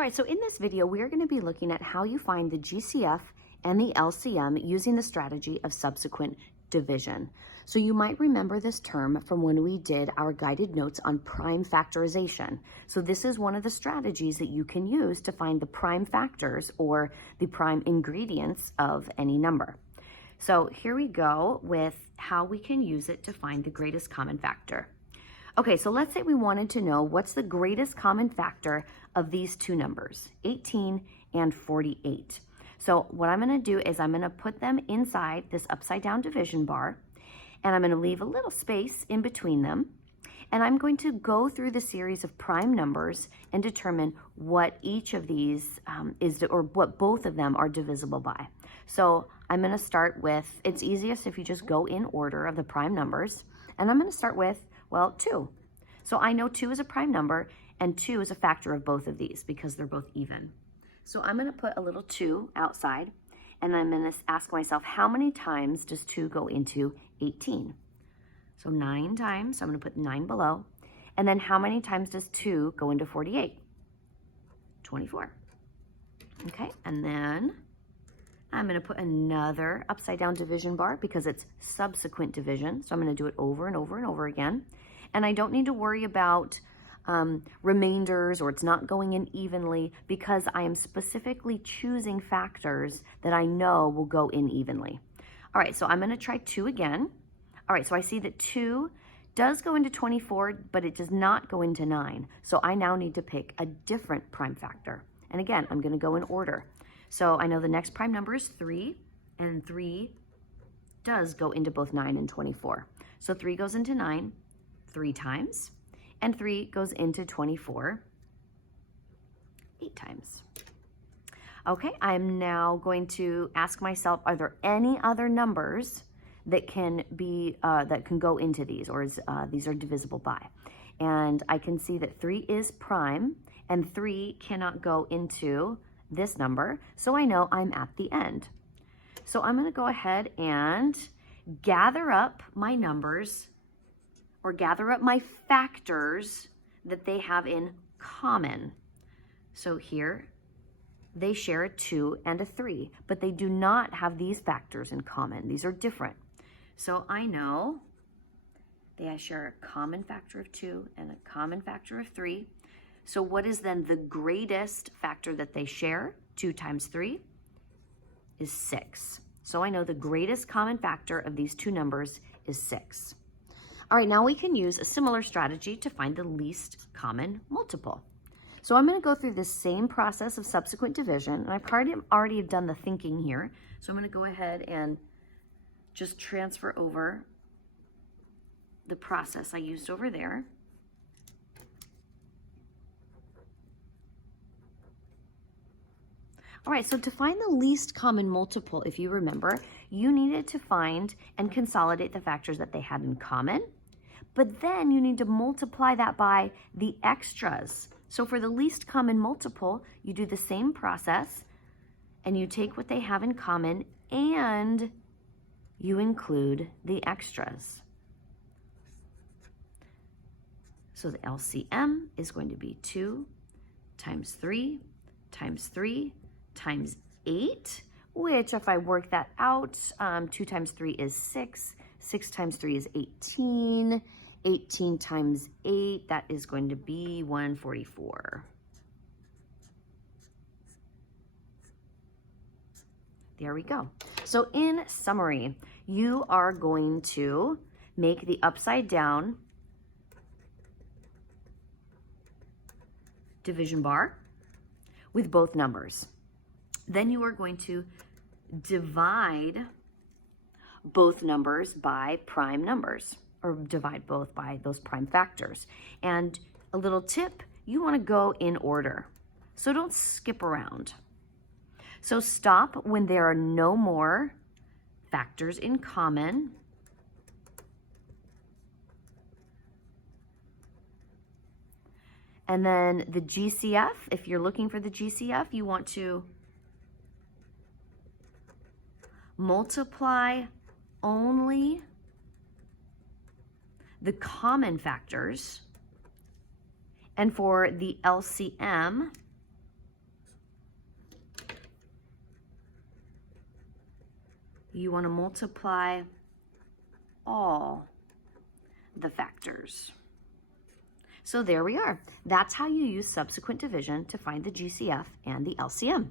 All right, so in this video, we are going to be looking at how you find the GCF and the LCM using the strategy of subsequent division. So you might remember this term from when we did our guided notes on prime factorization. So this is one of the strategies that you can use to find the prime factors or the prime ingredients of any number. So here we go with how we can use it to find the greatest common factor. Okay, so let's say we wanted to know what's the greatest common factor of these two numbers, 18 and 48. So what I'm going to do is I'm going to put them inside this upside down division bar, and I'm going to leave a little space in between them, and I'm going to go through the series of prime numbers and determine what each of these is, or what both of them are divisible by. So I'm going to start with, it's easiest if you just go in order of the prime numbers, and I'm going to start with, well, 2. So I know 2 is a prime number, and 2 is a factor of both of these because they're both even. So I'm going to put a little 2 outside, and I'm going to ask myself, how many times does 2 go into 18? So 9 times, so I'm going to put 9 below. And then how many times does 2 go into 48? 24. Okay, and then I'm going to put another upside down division bar because it's subsequent division. So I'm going to do it over and over and over again. And I don't need to worry about remainders, or it's not going in evenly, because I am specifically choosing factors that I know will go in evenly. All right, so I'm going to try 2 again. All right, so I see that 2 does go into 24, but it does not go into 9. So I now need to pick a different prime factor. And again, I'm going to go in order. So I know the next prime number is 3, and 3 does go into both 9 and 24. So 3 goes into 9 3 times, and 3 goes into 24 8 times. Okay, I'm now going to ask myself, are there any other numbers that can be that can go into these, or is these are divisible by? And I can see that 3 is prime, and 3 cannot go into this number, so I know I'm at the end. So I'm going to go ahead and gather up my numbers, or gather up my factors that they have in common. So here, they share a 2 and a 3, but they do not have these factors in common. These are different. So I know they share a common factor of 2 and a common factor of 3. So what is then the greatest factor that they share? 2 times 3 is 6. So I know the greatest common factor of these two numbers is 6. All right, now we can use a similar strategy to find the least common multiple. So I'm going to go through this same process of subsequent division, and I've already done the thinking here. So I'm going to go ahead and just transfer over the process I used over there. All right, so to find the least common multiple, if you remember, you needed to find and consolidate the factors that they had in common, but then you need to multiply that by the extras. So for the least common multiple, you do the same process, and you take what they have in common and you include the extras. So the LCM is going to be 2 times 3 times 3 times 8, which if I work that out, 2 times 3 is 6, 6 times 3 is 18, 18 times 8, that is going to be 144. There we go. So in summary, you are going to make the upside down division bar with both numbers. Then you are going to divide both numbers by prime numbers, or divide both by those prime factors. And a little tip, you want to go in order. So don't skip around. So stop when there are no more factors in common. And then the GCF, if you're looking for the GCF, you want to multiply only the common factors. And for the LCM, you want to multiply all the factors. So there we are. That's how you use subsequent division to find the GCF and the LCM.